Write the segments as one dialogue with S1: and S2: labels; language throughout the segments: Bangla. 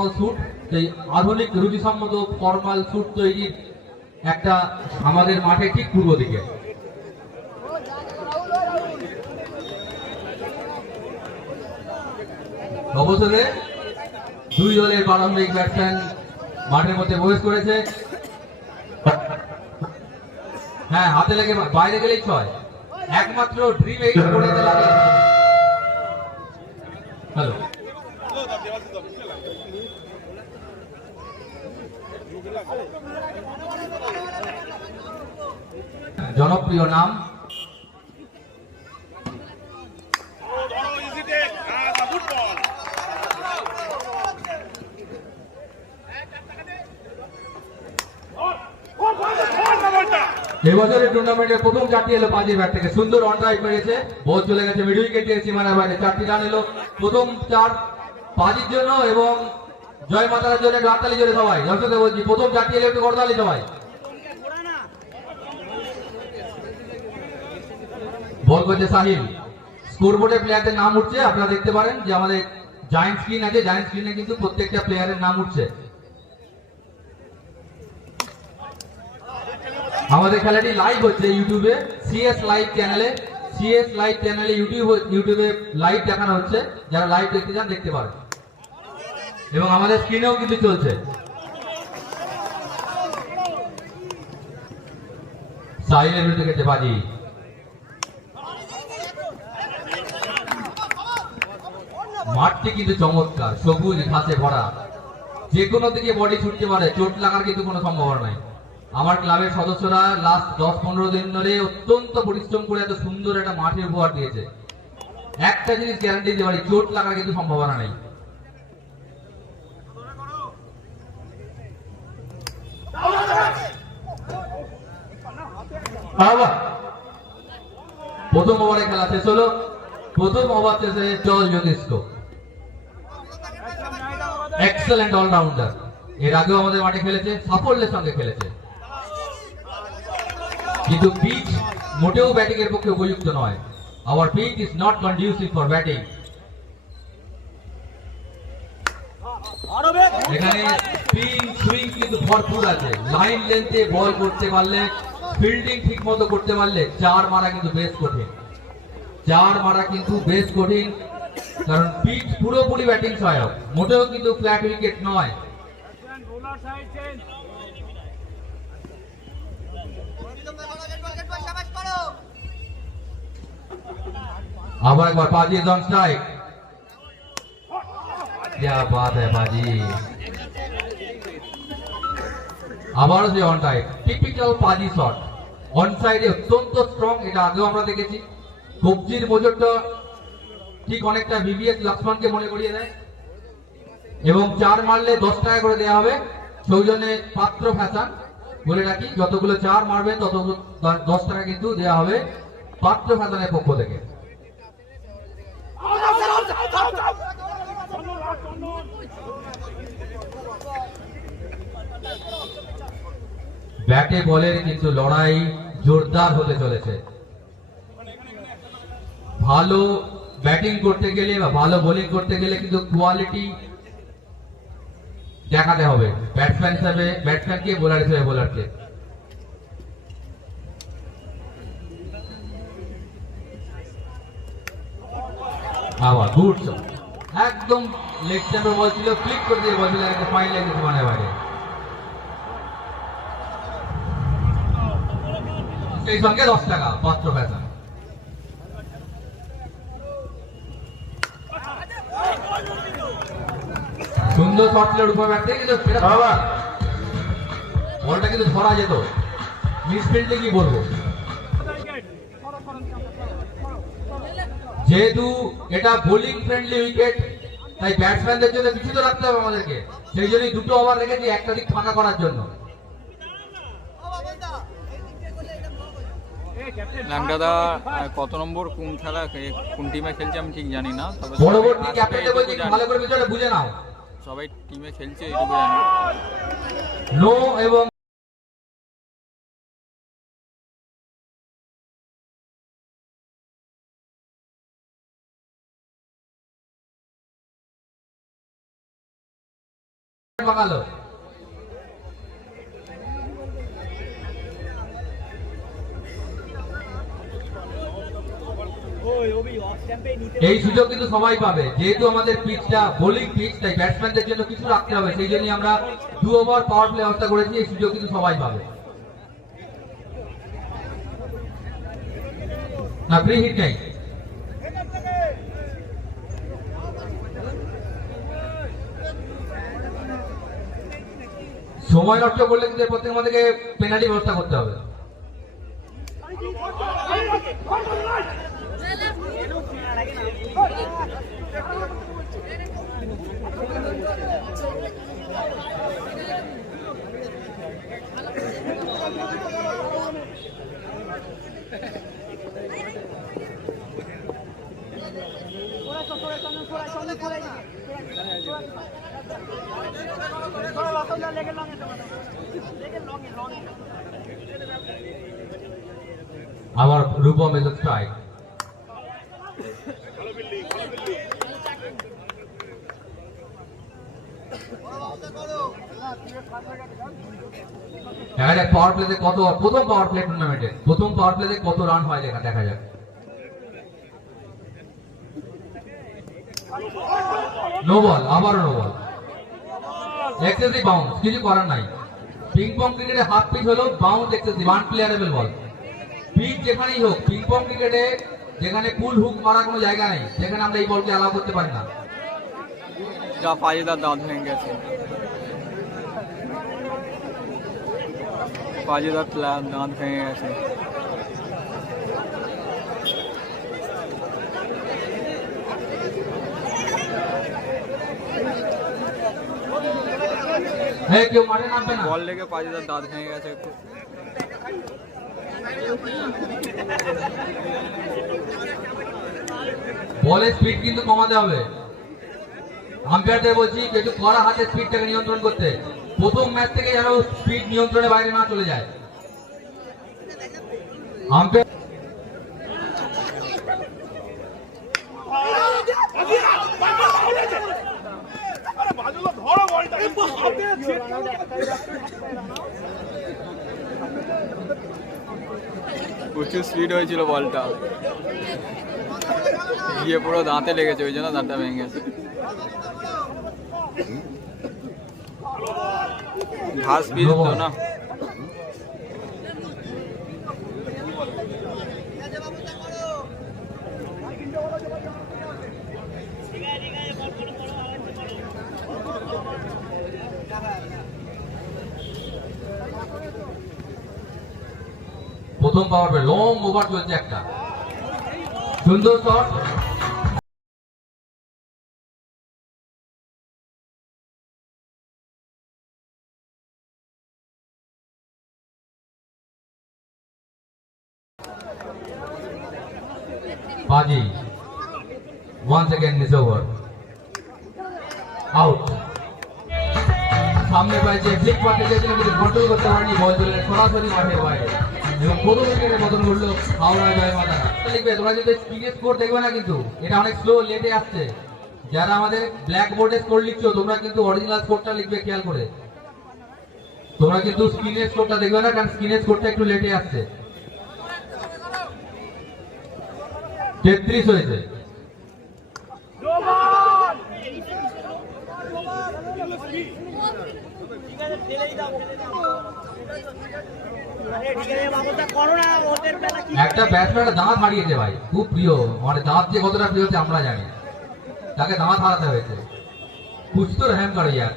S1: ফর্মাল স্যুট এই আধুনিক রুচিসম্মত ফর্মাল স্যুট তৈরির একটা আমাদের মাঠে ঠিক পূর্ব দিকে। অবসরে দুই দলের প্রারম্ভিক ব্যাটসম্যান মাঠের মধ্যে প্রবেশ করেছে। হ্যাঁ হাতে লেগে বাইরে গেলেই ছয়। একমাত্র ড্রিম এইট করে লাগে হ্যালো। জনপ্রিয় নাম? এবছরের টুর্নামেন্টের প্রথম চারটি এলো পাঁচের ব্যাট থেকে। সুন্দর অন ড্রাইভ মেরেছে বল চলে গেছে মিড উইকেট দিয়ে সীমানার বাইরে। চারটি রান এলো। প্রথম চার পাঁচের জন্য এবং জয় মাতার জন্য হাততালি জোরে সবাই। দর্শকদের বলছি প্রথম চারটি এলো একটু করতালি সবাই। করছে সাহিল। স্কোরবোর্ডে প্লেয়ারদের নাম উঠছে, আপনারা দেখতে পারেন যে আমাদের জায়েন্ট স্ক্রিন আছে জায়েন্ট স্ক্রিনে কিন্তু প্রত্যেকটা প্লেয়ারের নাম উঠছে। আমাদের খেলাটি লাইভ হচ্ছে ইউটিউবে সিএস লাইভ চ্যানেলে সিএস লাইভ চ্যানেলে ইউটিউব ইউটিউবে লাইভ দেখানো হচ্ছে। যারা লাইভ দেখতে চান, দেখতে পারেন। এবং আমাদের স্ক্রিনেও কিন্তু চলছে। সাহিলের বিরুদ্ধে গেছে বাজি। মাঠটি কিন্তু চমৎকার, সবুজ ঘাসে ভরা। যে কোনো দিকে বডি ছুটতে পারে, চোট লাগার কিন্তু কোনো সম্ভাবনা নাই। আমার ক্লাবের সদস্যরা লাস্ট দশ পনেরো দিন ধরে অত্যন্ত পরিশ্রম করে এত সুন্দর একটা মাঠে উপহার দিয়েছে। একটা জিনিস গ্যারান্টি দিতে পারি, চোট লাগার কিন্তু সম্ভাবনা নেই। প্রথম ওভারে খেলা শেষ হলো। প্রথম ওভার শেষে জল জ্যোতিষ্ক এক্সেলেন্ট অলরাউন্ডার এর আগেও আমাদের মাঠে খেলেছে, সাফল্যের সঙ্গে খেলেছে। কিন্তু পিচ মোটেও ব্যাটিং এর পক্ষে উপযুক্ত নয়। Our pitch is not conducive for batting এখানে স্পিন সুইং কিন্তু ভরপুর আছে। লাইন লেন্থে বল করতে পারলে ফিল্ডিং ঠিক মতো করতে পারলে, চার মারা কিন্তু বেশ কঠিন। চার মারা কিন্তু বেশ কঠিন। কারণ পিচ পুরোপুরি ব্যাটিং সহায়ক মোটেও কিন্তু ফ্ল্যাট উইকেট নয় আবার একবার বাজি অন স্ট্রাইক क्या बात है बाजी আবারও যে অন টাইপ টিপিক্যাল পাজি শট অন সাইডে অত্যন্ত স্ট্রং এটা আগেও আমরা দেখেছি কবজির মোজরটা ঠিক অনেকটা বিবিএস লক্ষ্মণকে মনে করিয়ে দেয়। এবং চার মারলে দশ টাকা করে দেওয়া হবে। সৌজন্যে পাত্র ফ্যাশন, বলে রাখি, যতগুলো চার মারবেন ততগুলো দশ টাকা কিন্তু দেওয়া হবে পাত্র ফ্যাশনের পক্ষ থেকে। ব্যাটে বলের কিন্তু লড়াই জোরদার হতে চলেছে। ভালো ব্যাটিং করতে গেলে বা ভালো বোলিং করতে গেলে কিন্তু কোয়ালিটি দেখাতে হবে। ব্যাটসম্যান হিসাবে ব্যাটসম্যানকে বোলার হিসেবে বোলারকে আবার একদম লেগ স্ট্যাম্পে বল ক্লিক করে দিয়ে বল ছিল, একটা ফাইন লেগেছে মানে বাইরে। সেই সঙ্গে দশ টাকা পাত্র ফ্যাশন সুন্দর শট ছিল রূপা ব্যাট থেকে কিন্তু বাবা। বলটা কিন্তু ধরা যেত। মিসফিল্ডে কি বলব? যেহেতু এটা বোলিং ফ্রেন্ডলি উইকেট তাই ব্যাটসম্যানদের জন্য কিছু তো রাখতে হবে আমাদেরকে। সেই জন্যই দুটো ওভার রেখেছি একটা দিক ফাঁকা করার জন্য।
S2: কত নম্বর কোন খেলা কোন টিমে খেলছে আমি ঠিক জানি না
S1: পরবর্তী ক্যাপ্টেনকে বলছি ভালো করে বিষয়টা বুঝে নাও।
S2: সবাই টিমে খেলছে এটুকু জানি।
S1: নো এবং বাঙালো। এই সুযোগ কিন্তু সবাই পাবে যেহেতু আমাদের পিচটা বোলিং পিচ তাই ব্যাটসম্যানদের জন্য কিছু রাখতে হবে সেই জন্য আমরা দু ওভার পাওয়ার প্লে ব্যবস্থা করেছি এই সুযোগ কিন্তু সবাই পাবে না হিট সময় নষ্ট করলে কিন্তু থেকে আমাদেরকে পেনাল্টি ব্যবস্থা করতে হবে আবার রূপম এজ স্ট্রাইক দেখা যাক পাওয়ার প্লেতে কত, প্রথম পাওয়ার প্লে টুর্নামেন্টে প্রথম পাওয়ার প্লেতে কত রান হয় দেখা দেখা যাক। নো বল আবারও নো বল এক্সেসিভ বাউন্স কিছু করার নাই। পিং পং ক্রিকেটে হাফ পিচ হলো বাউন্স এক্সেসিভ বল পিচ যেখানেই হোক পিং পং ক্রিকেটে যেখানে পুল হুক মারা কোনো জায়গা নেই, সেখানে আমরা এই বলকে অ্যালাউ করতে পারি না।
S2: যা পাজিদার দাঁত ভেঙে গেছে পাজিদার প্লা- দাঁত ভেঙে গেছে
S1: হ্যাঁ কেউ মাঠে নামবে না
S2: বল লেগে পাজিদার দাঁত ভেঙে গেছে একটু
S1: বলের স্পিড কিন্তু কমাতে হবে আম্পায়ারদের বলছি যে একটু কড়া হাতে স্পিডটাকে নিয়ন্ত্রণ করতে। প্রথম ম্যাচ থেকে যেন স্পিড নিয়ন্ত্রণের বাইরে না চলে যায়।
S2: প্রচুর স্পিড হয়েছিল বলটা গিয়ে পুরো দাঁতে লেগেছে, ওই জন্য দাঁতটা ভেঙে গেছে। ঘাস বীজ তো না।
S1: প্রথম পাওয়ার লং ওভার চলছে একটা। সুন্দর শট বাজি। Once again is over. Out. সামনে পাইছে ফ্লিক মারতে চেয়েছিলেন কিন্তু কন্ট্রোল করতে পারেনি বল চলে সরাসরি মাঠের বাইরে। এবং প্রথম উইকেটে বদল করল হাওড়া জয় মাতা লিখবে তোমরা যদি স্ক্রিনে স্কোর দেখবে না কিন্তু, এটা অনেক স্লো লেটে আসছে। যারা আমাদের ব্ল্যাক বোর্ডে স্কোর লিখছো, তোমরা কিন্তু অরিজিনাল স্কোরটা লিখবে, খেয়াল করে। তোমরা কিন্তু স্ক্রিনের স্কোরটা দেখবে না, কারণ স্ক্রিনের স্কোরটা একটু লেটে আসছে। তেত্রিশ হয়েছে একটা ব্যাটসম্যানের দাঁত হারিয়েছে ভাই খুব প্রিয় মানে দাঁত যে কতটা প্রিয় হচ্ছে আমরা জানি তাকে দাঁত হারাতে হয়েছে कुछ तो रहम करो यार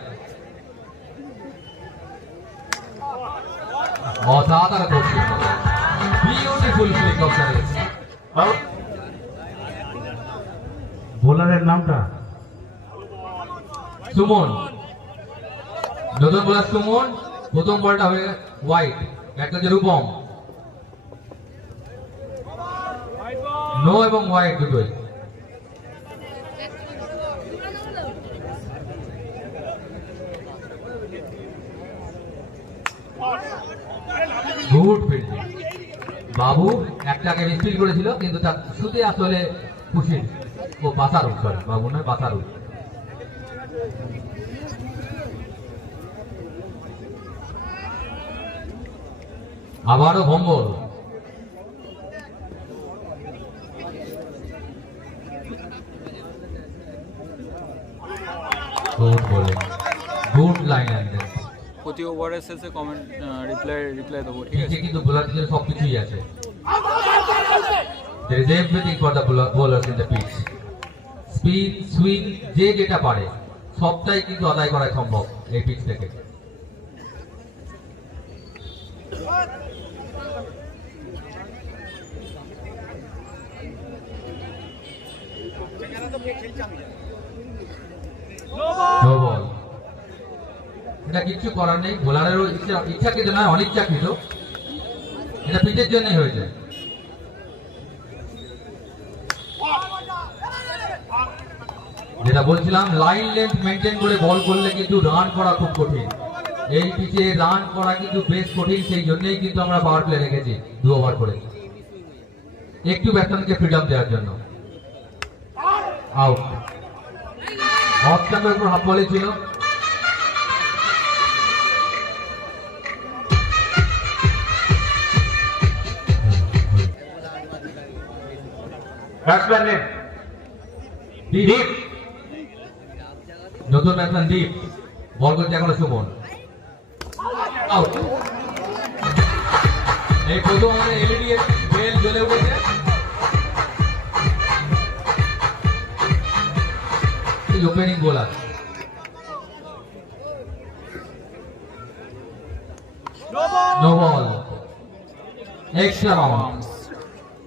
S1: অসাধারণ করছে বিউটিফুল ফ্লিক অফ দ্য
S3: বোলারের নামটা?
S1: সুমন। নতুন বোলার সুমন, প্রথম বলটা হয়ে হোয়াইট একটা হচ্ছে রূপম। নো এবং হোয়াইট দুটোই। গুড ফিল্ডিং বাবু একটাকে মিসফিল করেছিল, কিন্তু তার শুধু আসলে খুশি। ও বাতারুল সরি বাবু নয় বাতারুল আবারও ভম্বল। গুড
S2: প্রতি ওভারের শেষে কমেন্ট রিপ্লাই রিপ্লাই দেবো ঠিক আছে?
S1: কিন্তু বোলার সব কিছুই আছে। There is everything for. Spin swing যে যেটা পারে, সবটাই কিন্তু আদায় করা সম্ভব এই পিচ থেকে. এটা কিচ্ছু করার নেই। বোলারেরও ইচ্ছা ইচ্ছাকৃত নয়, অনিচ্ছাকৃত। এটা পিচের জন্যই হয়েছে। যেটা বলছিলাম লাইন লেন্থ মেনটেন করে বল করলে কিন্তু রান করা খুব কঠিন। এই পিচে রান করা কিন্তু বেশ কঠিন, সেই জন্যই কিন্তু আমরা পাওয়ার প্লে রেখেছি, দু ওভার করে। একটু ব্যাটসম্যানকে ফ্রিডম দেওয়ার জন্য। আউট হাফ বলে ছিল।
S3: ব্যাটসম্যান
S1: নতুন ব্যাটসম্যান দীপ বল করছে এখন সুমন। এই প্রথম আমাদের এলইডি বেল জ্বলে উঠেছে। ওপেনিং বোলার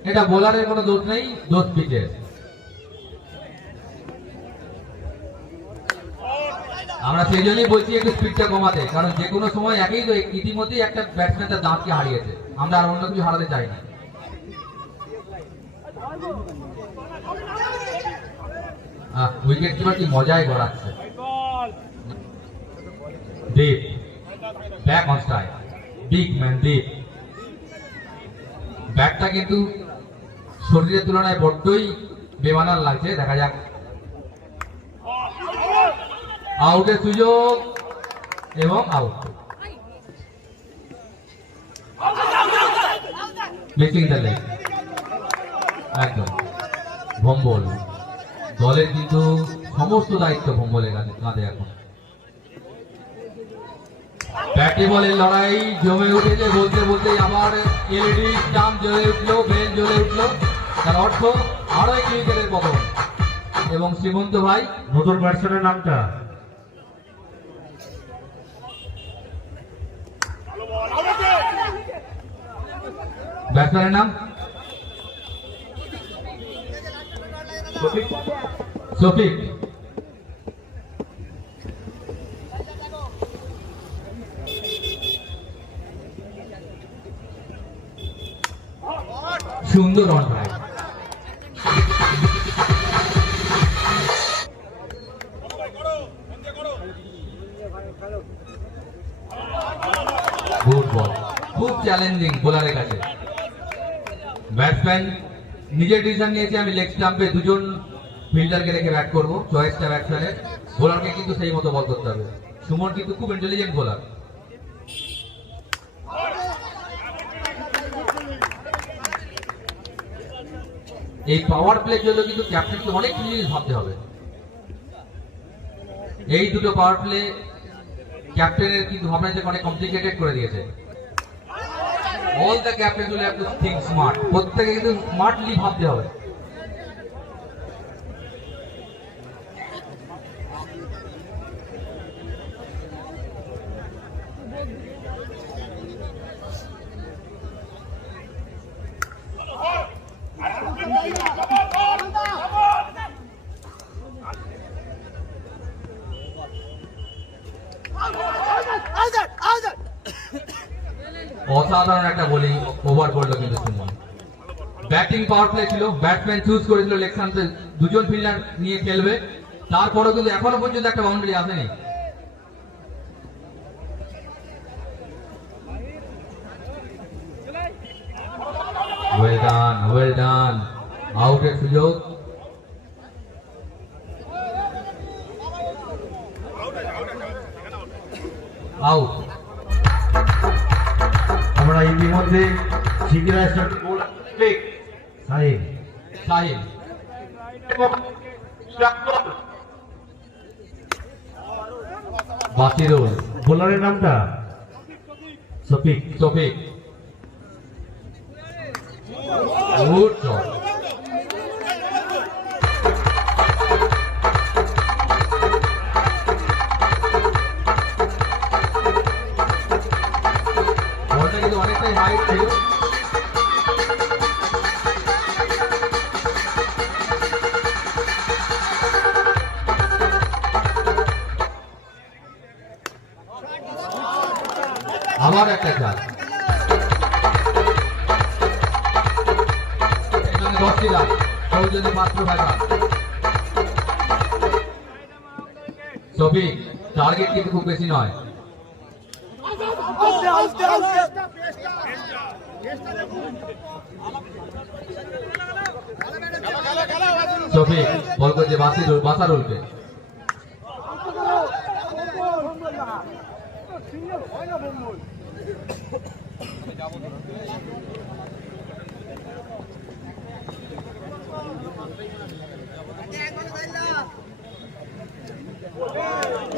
S1: এটা বোলারের কোনো দোষ নেই, দোষ পিচের আমরা সেই জন্যই বলছি একটু স্পিডটা কমাতে, কারণ যে কোনো সময় একই ইতিমধ্যেই একটা ব্যাটসম্যান তার দাঁতকে হারিয়েছে। আমরা আর অন্য কিছু হারাতে চাই না। উইকেট কিপার কি মজাই গড়াচ্ছে। Deep back on strike big man Deep. ব্যাটটা কিন্তু শরীরের তুলনায় বড্ডই বেমানার লাগছে। দেখা যাক আউটের সুযোগ এবং আউট দ্য লেগ একদম। ভম্বল। দলের কিন্তু সমস্ত দায়িত্ব ভম্বলের কাঁধে- কাঁধে এখন। ব্যাটে বলের লড়াই জমে উঠেছে বলতে বলতে আবার এলইডি স্টাম্প জ্বলে উঠল বেল জ্বলে উঠল। তার অর্থ আরও এক উইকেটের পতন এবং শ্রীমন্ত ভাই,
S3: নতুন ব্যাটসম্যানের নামটা।
S1: ব্যাটসম্যানের নাম? শফিক। সুন্দর খুব চ্যালেঞ্জিং বোলারের কাছে। ব্যাটসম্যান নিজের ডিসিশন নিয়েছে, আমি লেগ স্টাম্পে দুজন ফিল্ডারকে রেখে ব্যাট করব চয়েসটা ব্যাটসম্যানের বোলারকে কিন্তু সেই মতো বল করতে হবে। সুমন কিন্তু খুব ইন্টেলিজেন্ট বোলার এই পাওয়ার প্লের জন্য কিন্তু ক্যাপ্টেনকে অনেক জিনিস ভাবতে হবে। এই দুটো পাওয়ার প্লে ক্যাপ্টেনের কিন্তু ভাবনাটাকে অনেক কমপ্লিকেটেড করে দিয়েছে। All the captain will have to think smart প্রত্যেকে কিন্তু স্মার্টলি ভাবতে হবে। অসাধারণ একটা বোলিং ওভার করল কিন্তু সুমন। ব্যাটিং পাওয়ার প্লে ছিল ব্যাটসম্যান চুজ করেছিল স্টাম্পে দুজন ফিল্ডার নিয়ে খেলবে। তারপরেও কিন্তু এখনও পর্যন্ত একটা বাউন্ডারি আসেনি। ওয়েল ডান ওয়েল ডান আউটের সুযোগ। আউট
S3: শিকিরা সাহিল। বোলারের নামটা? সফিক
S1: সফিক গুড শট কিন্তু অনেকটাই হাইট আবার একটা দশটি রান সৌজন্য মাত্র ভাগা সফিক টার্গেট কিন্তু খুব বেশি নয়। বল বাসা বাসিরুল বাসারুলকে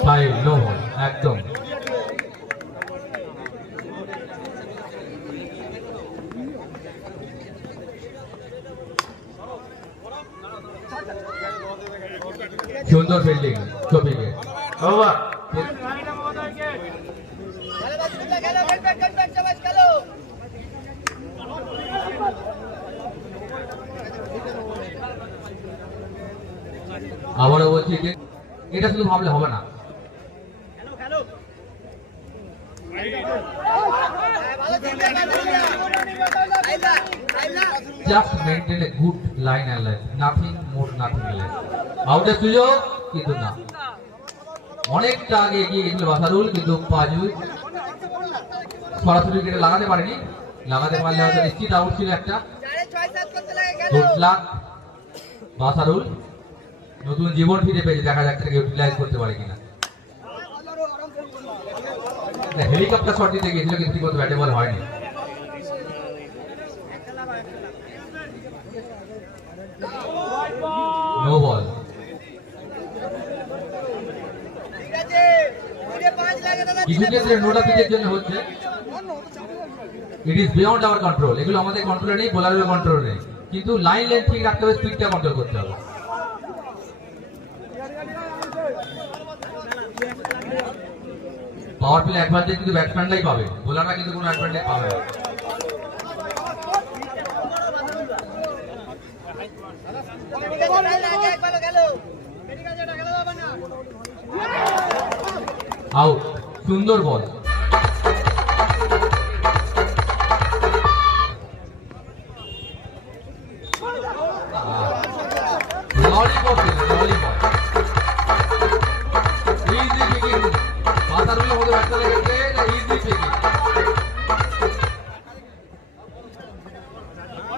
S1: ফাইভ নো বল একদম সুন্দর ফিল্ডিং শফিকের
S3: ওভার
S1: আবারও বলছি যে এটা শুধু ভাবলে হবে না। অনেকটা আগে এগিয়ে গেছিল বাসারুল, কিন্তু পাজু সরাসরি উইকেটে লাগাতে পারেনি। লাগাতে পারলে হয়তো নিশ্চিত আউট ছিল একটা। Good luck Basarul. নতুন জীবন ফিরে পেয়েছে দেখা যাক থেকে ইউটিলাইজ করতে পারে কিনা। হেলিকপ্টার শট দিতে গিয়েছিল কিন্তু ঠিকমতো ব্যাটে বল হয়নি। নো বল কিছু ক্ষেত্রে নোটা পিচের জন্য হচ্ছে। It is beyond our control এগুলো আমাদের কন্ট্রোলে নেই বোলারের কন্ট্রোল নেই। কিন্তু লাইন লেন্থ ঠিক রাখতে হবে স্পিডটা কন্ট্রোল করতে হবে। পাওয়ার প্লে অ্যাডভান্টেজ কিন্তু ব্যাটসম্যানরাই পাবে। বোলাররা কিন্তু কোনো অ্যাডভান্টেজ পাবে না। আউট সুন্দর বল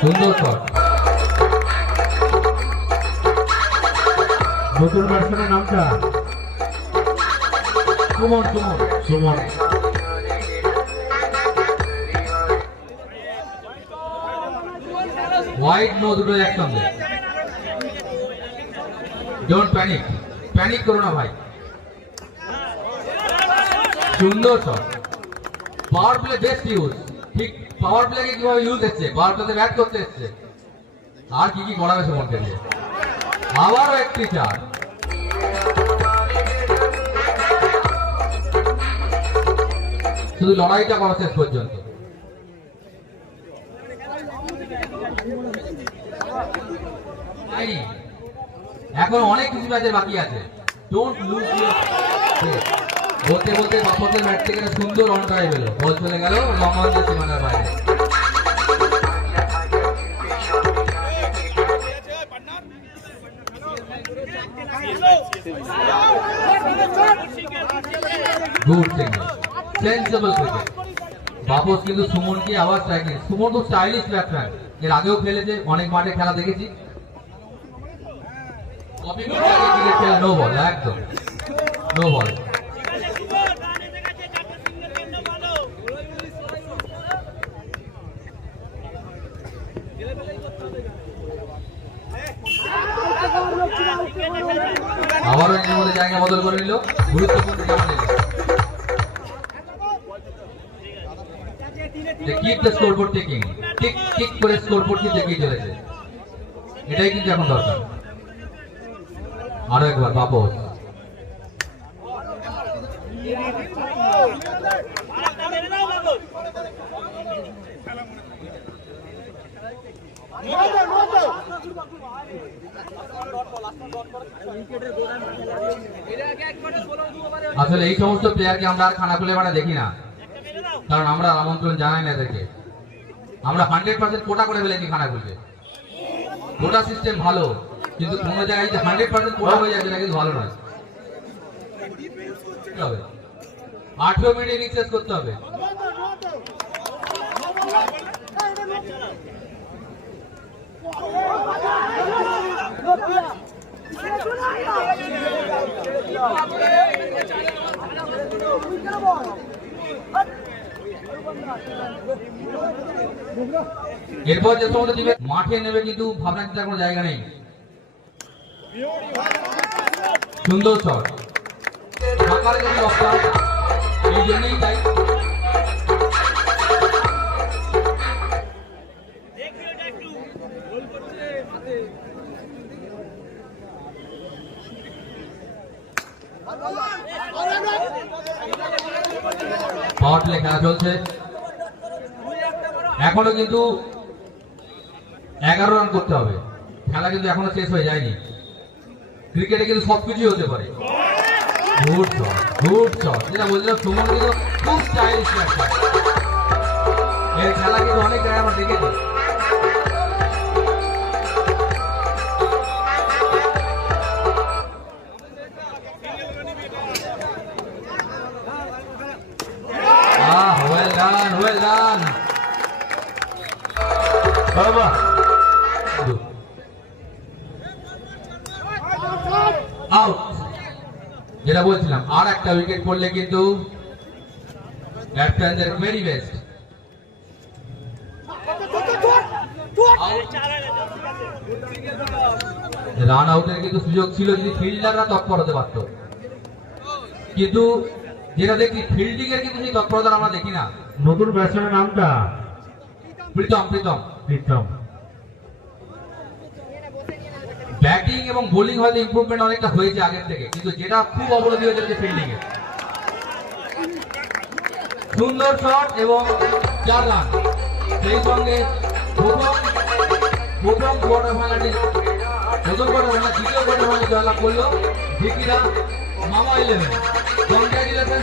S1: সুন্দর শট
S3: নতুন ব্যাটসম্যানের নামটা?
S1: সুমন সুমন।
S3: সুমন।
S1: হোয়াইট নো দুটো একসঙ্গে। ডোন্ট প্যানিক প্যানিক করো না ভাই। সুন্দর shot power play best use ঠিক পাওয়ার প্লেকে কীভাবে ইউজ এসছে পাওয়ার প্লেতে ব্যাট করতে আর কি কি আবারও একটি চার। শুধু লড়াইটা করা শেষ পর্যন্ত। এখন অনেক কিছু ম্যাচের বাকি আছে। ডোন্ট লুজ বলতে বলতে বাপসের ব্যাট থেকে সুন্দর অন ড্রাইভ এলো। বল চলে গেল লঙ্গনের সীমানার বাইরে। বাপস কিন্তু সুমনকে আবার সুমন খুব স্টাইলিশ এর আগেও খেলেছে, অনেক মাঠে খেলা দেখেছি। আবারও জায়গা বদল করে নিল। গুরুত্বপূর্ণ নিল। Keep the scoreboard taking tick tick করে স্কোরবোর্ডকে দেখিয়ে চলেছে। এটাই কিন্তু এখন দরকার। আরও একবার, বাপস। আসলে এই সমস্ত প্লেয়ারকে আমরা আর খানা খুলে মানে দেখি না। কারণ আমরা আমন্ত্রণ জানাই না এদেরকে। আমরা হান্ড্রেড পার্সেন্ট কোটা করে ফেলেছি খানা খুলতে কোটা সিস্টেম ভালো, কিন্তু কোনো জায়গায় যে হান্ড্রেড পার্সেন্ট কোটা হয়ে যায় কিন্তু ভালো নয়। আঠেরো মিনিট শেষ করতে হবে। এরপর যে সমস্ত টিমে মাঠে নেবে কিন্তু ভাবনা চিন্তার কোনো জায়গা নেই। সুন্দর পাওয়ার প্লে খেলা চলছে। এখনও কিন্তু এগারো রান করতে হবে। খেলা কিন্তু এখনও শেষ হয়ে যায়নি। ক্রিকেটে কিন্তু সবকিছুই হতে পারে। খেলা কিন্তু অনেক জায়গায় আমরা দেখেছি।
S3: বাবা।
S1: আউট যেটা বলছিলাম আর একটা উইকেট পড়লে কিন্তু ব্যাটসম্যানদের ভেরি বেস্ট রান আউটের কিন্তু সুযোগ ছিল যদি ফিল্ডাররা তৎপর হতে পারত। কিন্তু যেটা দেখি ফিল্ডিং এর কিন্তু সেই তৎপরতা আমরা দেখি না।
S3: নতুন ব্যাটসম্যানের নামটা?
S1: প্রীতম প্রীতম।
S3: প্রীতম।
S1: ব্যাটিং এবং বোলিং হয়তো ইমপ্রুভমেন্ট অনেকটা হয়েছে আগের থেকে, কিন্তু যেটা খুব অবনতি হয়েছে ফিল্ডিং এ। সুন্দর শট এবং চার রান সেই সঙ্গে প্রথম প্রথম কোয়ার্টার ফাইনালে প্রথম কোয়ার্টার ফাইনাল দ্বিতীয় কোয়ার্টার ফাইনালে জয়লাভ করল ভিকিরা মামা ইলেভেন কংগ্রাচুলেশন